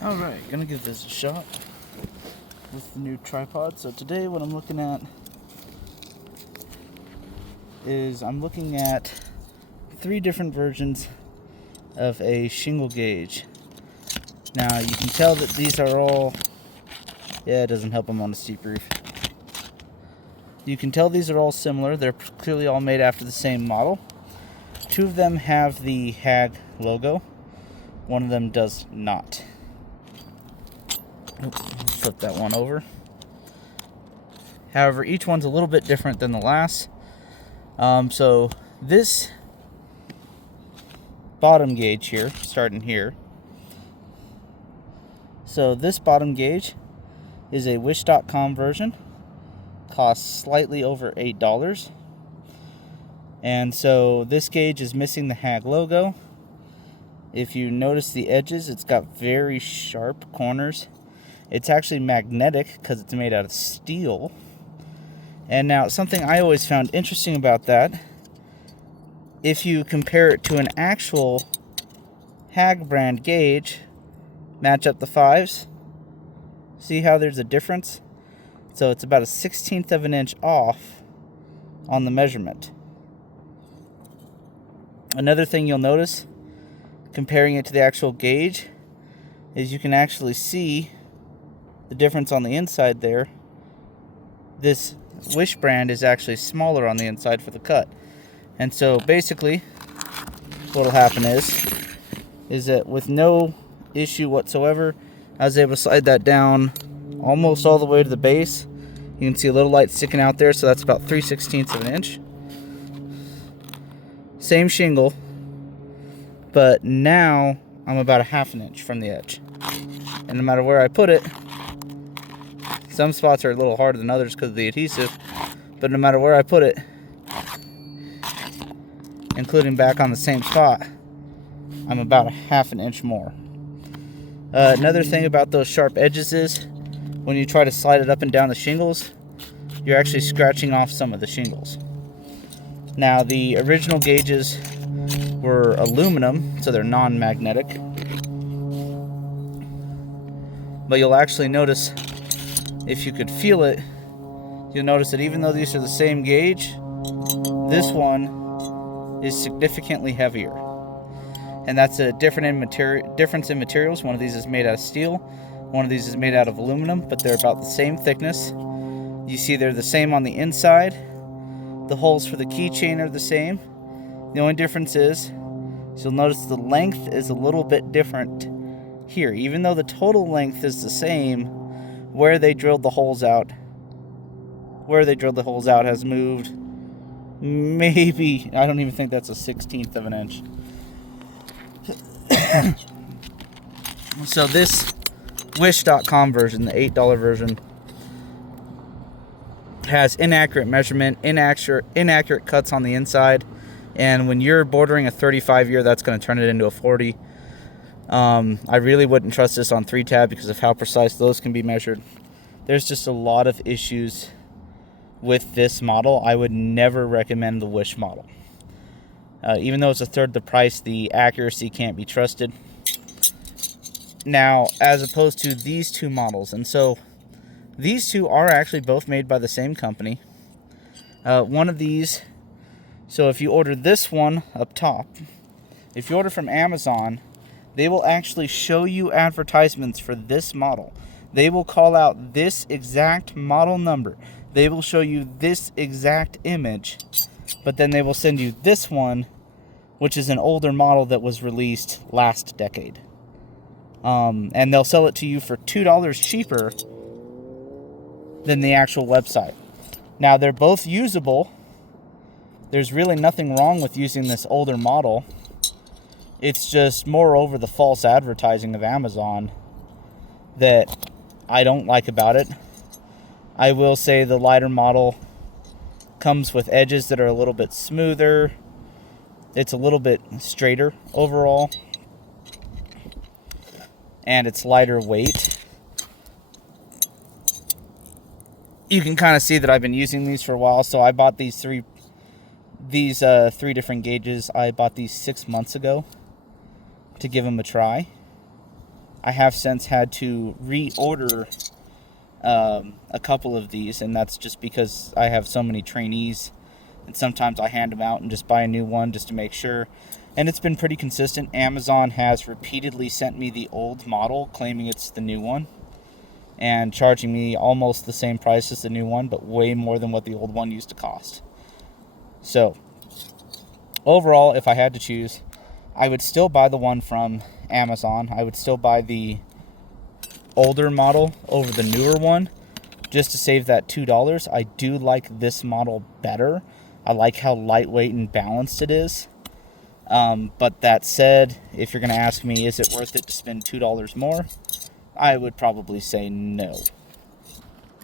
Alright, gonna give this a shot with the new tripod. So today what I'm looking at is I'm looking at 3 different versions of a shingle gauge. Now you can tell that these are all, it doesn't help them on a steep roof. You can tell these are all similar. They're clearly all made after the same model. 2 of them have the Haag logo. One of them does not. Flip that one over. However, each one's a little bit different than the last. So this bottom gauge here, starting here. So this bottom gauge is a Wish.com version. Costs slightly over $8. And so this gauge is missing the Haag logo. If you notice the edges, it's got very sharp corners. It's actually magnetic because it's made out of steel. And now, something I always found interesting about that, if you compare it to an actual Haag brand gauge, match up the 5s, see how there's a difference? So it's about a 1/16 of an inch off on the measurement. Another thing you'll notice, comparing it to the actual gauge, is you can actually see the difference on the inside there. This Wish brand is actually smaller on the inside for the cut. And so basically what will happen is that with no issue whatsoever, I was able to slide that down almost all the way to the base. You can see a little light sticking out there, so that's about 3/16 of an inch. Same shingle, but now I'm about a 1/2 inch from the edge. And no matter where I put it, some spots are a little harder than others because of the adhesive, but no matter where I put it, including back on the same spot, I'm about a 1/2 inch more. Another thing about those sharp edges is when you try to slide it up and down the shingles, you're actually scratching off some of the shingles. Now, the original gauges were aluminum, so they're non-magnetic. But you'll actually notice, if you could feel it, you'll notice that even though these are the same gauge, this one is significantly heavier. And that's a difference in materials. One of these is made out of steel, one of these is made out of aluminum, but they're about the same thickness. You see they're the same on the inside. The holes for the keychain are the same. The only difference is you'll notice the length is a little bit different here. Even though the total length is the same, where they drilled the holes out has moved. Maybe, I don't even think that's a 1/16 of an inch. So this Wish.com version, the $8 version, has inaccurate measurement, inaccurate cuts on the inside, and when you're bordering a 35 year, that's going to turn it into a 40. I really wouldn't trust this on 3-tab because of how precise those can be measured. There's just a lot of issues with this model. I would never recommend the Wish model. Even though it's a third the price, the accuracy can't be trusted. Now, as opposed to these 2 models, and so these 2 are actually both made by the same company. One of these, so if you order this one up top, if you order from Amazon, they will actually show you advertisements for this model. They will call out this exact model number. They will show you this exact image, but then they will send you this one, which is an older model that was released last decade. And they'll sell it to you for $2 cheaper than the actual website. Now, they're both usable. There's really nothing wrong with using this older model. It's just moreover the false advertising of Amazon that I don't like about it. I will say the lighter model comes with edges that are a little bit smoother. It's a little bit straighter overall. And it's lighter weight. You can kind of see that I've been using these for a while. So I bought these three different gauges. I bought these 6 months ago to give them a try. I have since had to reorder a couple of these, and that's just because I have so many trainees, and sometimes I hand them out and just buy a new one just to make sure. And it's been pretty consistent. Amazon has repeatedly sent me the old model, claiming it's the new one, and charging me almost the same price as the new one, but way more than what the old one used to cost. So, overall, if I had to choose, I would still buy the one from Amazon. I would still buy the older model over the newer one, just to save that $2. I do like this model better. I like how lightweight and balanced it is. But that said, if you're going to ask me, is it worth it to spend $2 more? I would probably say no.